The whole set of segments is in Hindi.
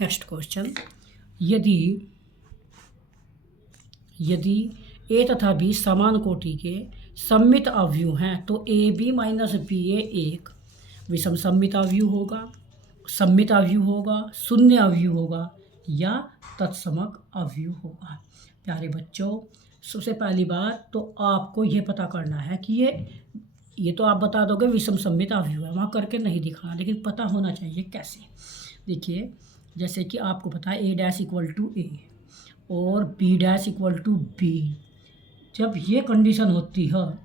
नेक्स्ट क्वेश्चन, यदि ए तथा बी समान कोटि के सममित अवयव हैं तो ए बी माइनस बी ए एक विषम सममित अवयव होगा, सममित अवयव होगा, शून्य अवयव होगा या तत्समक अवयव होगा। प्यारे बच्चों, सबसे पहली बात तो आपको ये पता करना है कि ये तो आप बता दोगे विषम सममित अवयव है, वहाँ करके नहीं दिखाना, लेकिन पता होना चाहिए कैसे। देखिए, जैसे कि आपको पता है A dash equal to A और B dash equal to B, जब ये कंडीशन होती है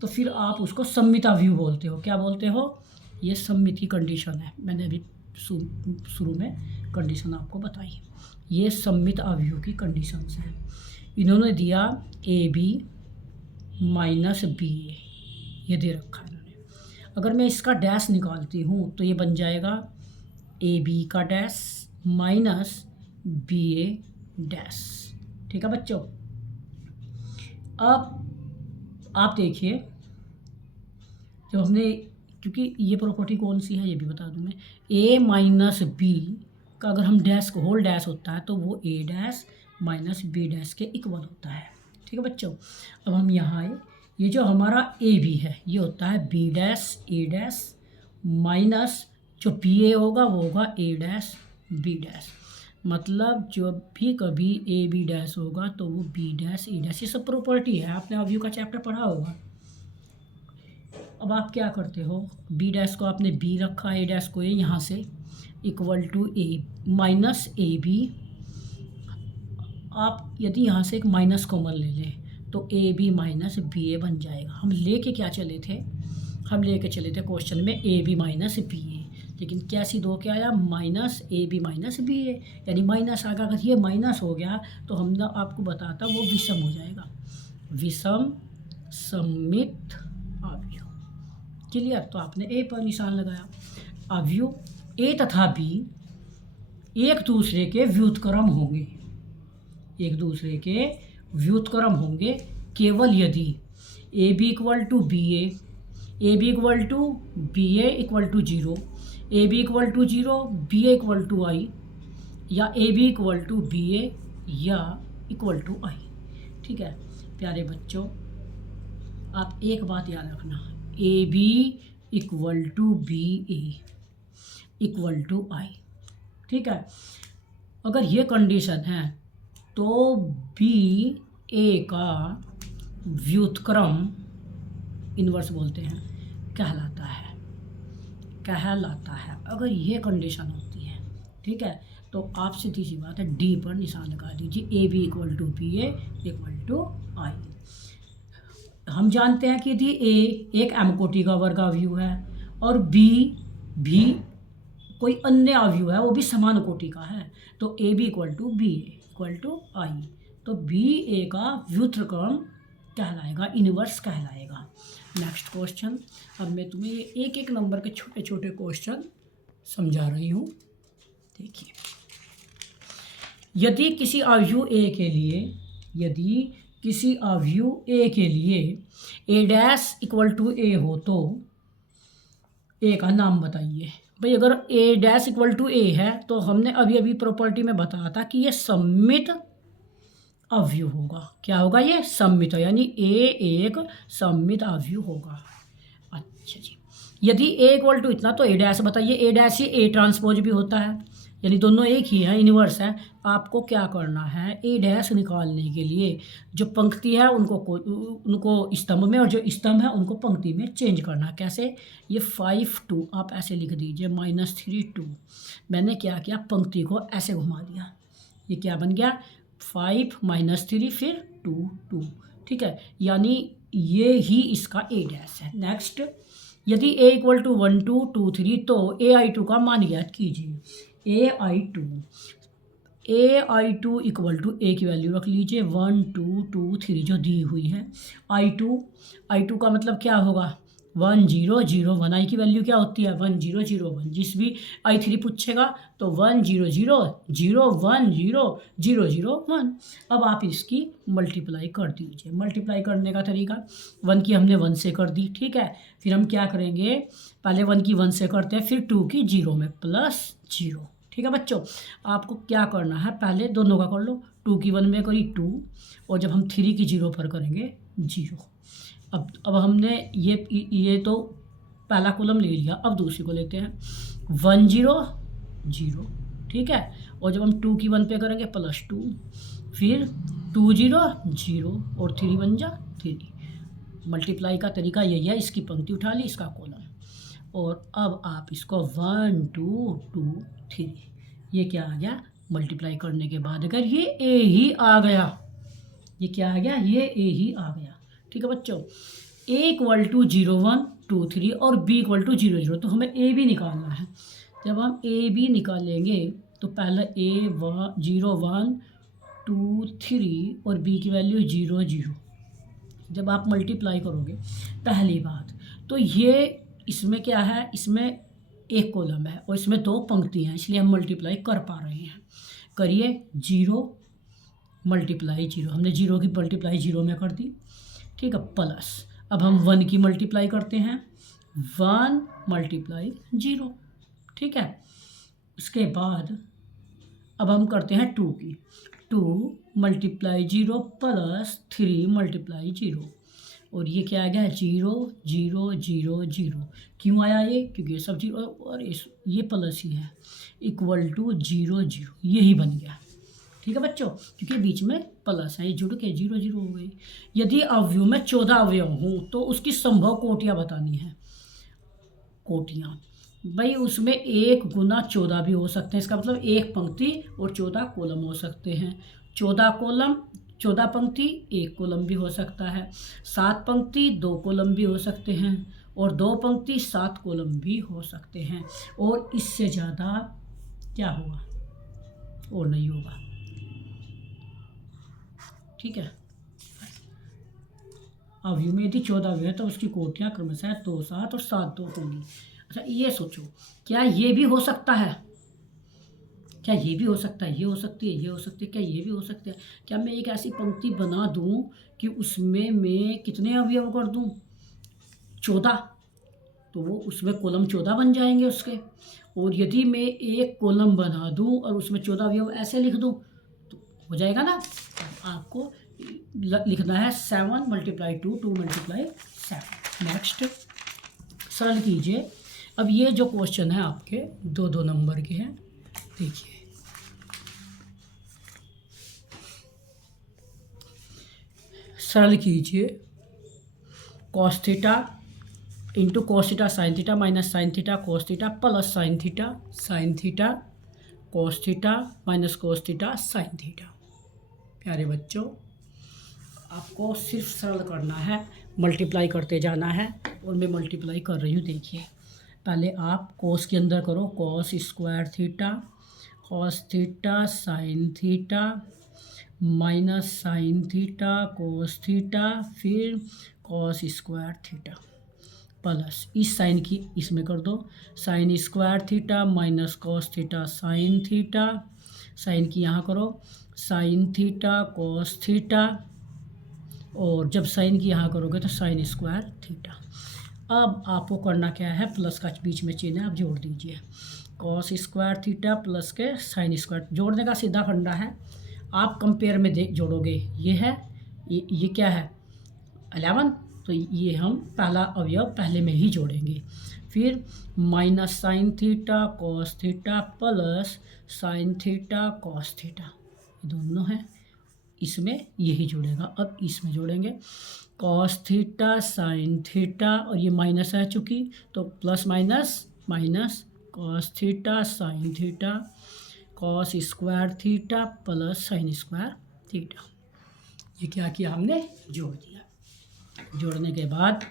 तो फिर आप उसको सममित अवयव बोलते हो। क्या बोलते हो? ये सममित की कंडीशन है। मैंने अभी शुरू में कंडीशन आपको बताई। ये सममित अवयव की कंडीशंस हैं। इन्होंने दिया ए बी माइनस बी ए, ये दे रखा है इन्होंने। अगर मैं इसका डैश निकालती हूँ तो ये बन जाएगा ए बी का डैश माइनस बी ए डैश। ठीक है बच्चों, अब आप देखिए, जब हमने, क्योंकि ये प्रॉपर्टी कौन सी है ये भी बता दूं मैं, ए माइनस बी का अगर हम डैश को होल डैश होता है तो वो ए डैश माइनस बी डैश के इक्वल होता है। ठीक है बच्चों, अब हम यहाँ आए, ये जो हमारा ए बी है ये होता है बी डैश ए डैश माइनस जो बी ए होगा वो होगा ए डैश बी डैश। मतलब जब भी कभी ए बी डैश होगा तो वो बी डैश ए डैश, ये सब प्रॉपर्टी है, आपने अवयव का चैप्टर पढ़ा होगा। अब आप क्या करते हो, बी डैश को आपने बी रखा, ए डैश को ए, यहाँ से equal to A minus A B. आप यदि यहाँ से एक माइनस कॉमन ले लें तो ए बी माइनस बी ए बन जाएगा। हम लेके क्या चले थे, हम लेके चले थे क्वेश्चन में A B minus B A, लेकिन क्या सीध हो क्या आया, minus A B minus B A, यानी माइनस आ गया। अगर ये माइनस हो गया तो हमने आपको बताता वो विषम हो जाएगा, विषम सममित अवयव। क्लियर? तो आपने ए पर निशान लगाया। अवयव ए तथा बी एक दूसरे के व्युत्क्रम होंगे, एक दूसरे के व्युत्क्रम होंगे केवल यदि A B equal to B A B equal to B A equal to zero, A B equal to zero, B A equal to I, या A B equal to B A या इक्वल टू आई। ठीक है प्यारे बच्चों, आप एक बात याद रखना, A B equal to B A equal to I. ठीक है, अगर ये कंडीशन है तो बी ए का व्युत्क्रम, इन्वर्स बोलते हैं, कहलाता है, कहलाता है, अगर ये कंडीशन होती है। ठीक है, तो आप सीधी सी बात है डी पर निशान लगा दीजिए, A B equal to B A equal to I. हम जानते हैं कि यदि ए एक एम कोटि का वर्ग अवयव है और बी भी कोई अन्य अवयव है वो भी समान कोटि का है, तो A B equal to B A equal to I, तो बी ए का व्युत्क्रम कहलाएगा, इनवर्स कहलाएगा। नेक्स्ट क्वेश्चन, अब मैं तुम्हें ये एक एक नंबर के छोटे छोटे क्वेश्चन समझा रही हूँ। देखिए, यदि किसी अवयव ए के लिए, यदि किसी अवयव ए के लिए ए डैश इक्वल टू ए हो तो ए का नाम बताइए। भाई अगर ए डैश इक्वल टू ए है तो हमने अभी अभी प्रॉपर्टी में बताया था कि ये सममित अवयव होगा। क्या होगा? ये सममित, यानी ए एक सममित अवयव होगा। अच्छा जी, यदि ए इक्वल टू इतना तो ए डैश बताइए, ए डैश ही ए ट्रांसपोज भी होता है, यानी दोनों एक ही है, इन्वर्स है। आपको क्या करना है, ए डैश निकालने के लिए जो पंक्ति है उनको स्तंभ में और जो स्तंभ है उनको पंक्ति में चेंज करना है। कैसे? ये 5 2 आप ऐसे लिख दीजिए, -3 2। मैंने क्या किया, पंक्ति को ऐसे घुमा दिया, ये क्या बन गया, 5 -3 फिर 2 2। ठीक है, यानी ये ही इसका ए डैश है। नेक्स्ट, यदि ए इक्वल टू 1 2 2 3 तो ए आई 2 का मान ज्ञात कीजिए। ए आई टू इक्वल टू ए की वैल्यू रख लीजिए 1 2 2 3 जो दी हुई है। आई टू का मतलब क्या होगा, 1 0 0 1। आई की वैल्यू क्या होती है, 1 0 0 1। जिस भी I3 पूछेगा तो 1 0 0 0 1 0 0 0 1। अब आप इसकी मल्टीप्लाई कर दीजिए। मल्टीप्लाई करने का तरीका, 1 की हमने 1 से कर दी। ठीक है, फिर हम क्या करेंगे, पहले 1 की 1 से करते हैं, फिर 2 की 0 में प्लस 0। ठीक है बच्चों, आपको क्या करना है, पहले दोनों का कर लो। 2 की 1 में करी 2, और जब हम 3 की 0 पर करेंगे 0। अब हमने ये तो पहला कॉलम ले लिया, अब दूसरी को लेते हैं। 1 0 0, ठीक है। और जब हम 2 की 1 पे करेंगे +2, फिर 2 0 0 और 3 बन जा 3। मल्टीप्लाई का तरीका यही है, इसकी पंक्ति उठा ली, इसका कॉलम। और अब आप इसको 1 2 2 3, ये क्या आ गया, मल्टीप्लाई करने के बाद अगर ये ए ही आ गया, ये क्या आ गया, ये ए ही आ गया, ठीक है बच्चों। A = 0 1 2 3 और B = 0 0, तो हमें ए भी निकालना है। जब हम ए भी निकालेंगे तो पहले A 0 1 2 3 और B की वैल्यू 0 0। जब आप मल्टीप्लाई करोगे पहली बात, तो ये इसमें क्या है, इसमें एक कॉलम है और इसमें 2 पंक्ति हैं, इसलिए हम मल्टीप्लाई कर पा रहे हैं। करिए 0 मल्टीप्लाई 0, हमने 0 की मल्टीप्लाई 0 में कर दी, ठीक है। प्लस अब हम 1 की मल्टीप्लाई करते हैं, 1 × 0, ठीक है। इसके बाद अब हम करते हैं 2 की, 2 × 0 प्लस 3 × 0, और ये क्या आ गया, 0 0 0 0। क्यों आया ये, क्योंकि ये सब 0 और ये प्लस ही है, = 0 0, यही बन गया, ठीक है बच्चों। क्योंकि बीच में प्लस है, ये जुड़ के 0 0 हो गई। यदि अवयव में 14 अवयव हों तो उसकी संभव कोटियाँ बतानी है। कोटियाँ भाई, उसमें 1 × 14 भी हो सकते हैं, इसका मतलब 1 पंक्ति और 14 कॉलम हो सकते हैं। 14 कॉलम 14 पंक्ति 1 कॉलम भी हो सकता है, 7 पंक्ति 2 कॉलम भी हो सकते हैं, और 2 पंक्ति 7 कॉलम भी हो सकते हैं। और इससे ज़्यादा क्या होगा, और नहीं होगा, ठीक है। अवयव में यदि 14 अवयव है तो उसकी कोटियाँ क्रमशः 2 7 और 7 2 होंगी। अच्छा, ये सोचो, क्या ये भी हो सकता है, क्या ये भी हो सकता है, ये हो सकती है, ये हो सकती है, क्या ये भी हो सकता है। क्या मैं एक ऐसी पंक्ति बना दूं कि उसमें मैं कितने अवयव कर दूं, 14, तो वो उसमें कॉलम 14 बन जाएंगे उसके। और यदि मैं एक कॉलम बना दूं और उसमें 14 अवयव ऐसे लिख दूं तो हो जाएगा ना। आपको लिखना है 7 × 2 2 × 7। नेक्स्ट सरल कीजिए। अब ये जो क्वेश्चन है आपके 2 नंबर के हैं, देखिए सरल कीजिए। cos θ × cos θ sin θ minus sin θ cos θ plus sin θ cos θ minus cos θ sin θ। प्यारे बच्चों, आपको सिर्फ सरल करना है, मल्टीप्लाई करते जाना है, और मैं मल्टीप्लाई कर रही हूँ। देखिए पहले आप cos के अंदर करो, cos square θ cos θ sin θ minus sin θ cos θ फिर cos स्क्वायर θ प्लस इस साइन की इसमें कर दो, sin square θ minus cos θ sin θ, sign की यहाँ करो sin θ cos θ, और जब साइन की यहाँ करोगे तो sin स्क्वायर θ। अब आपको करना क्या है, प्लस का बीच में चिन्ह है, आप जोड़ दीजिए। cos स्क्वायर θ प्लस के sin स्क्वायर, जोड़ने का सीधा फंडा है, आप कंपेयर में जोड़ोगे। ये है, ये क्या है 11, तो ये हम पहला अवयव पहले में ही जोड़ेंगे। फिर minus sin θ cos θ plus sin θ cos θ, ये दोनों हैं, इसमें यही जुड़ेगा। अब इसमें जोड़ेंगे cos θ sin θ, और ये माइनस है चूँकि, तो plus minus minus cos θ sin θ cos square θ plus sin square θ। ये क्या किया हमने, जोड़ दिया। जोड़ने के बाद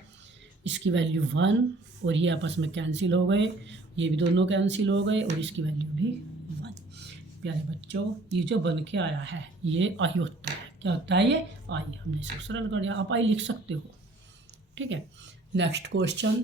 इसकी वैल्यू 1 और ये आपस में कैंसिल हो गए, ये भी दोनों कैंसिल हो गए, और इसकी वैल्यू भी 1। प्यारे बच्चों, ये जो बन के आया है ये आई होता है। क्या होता है, ये आई। हमने इसको सरल कर दिया, आप आई लिख सकते हो, ठीक है। Next question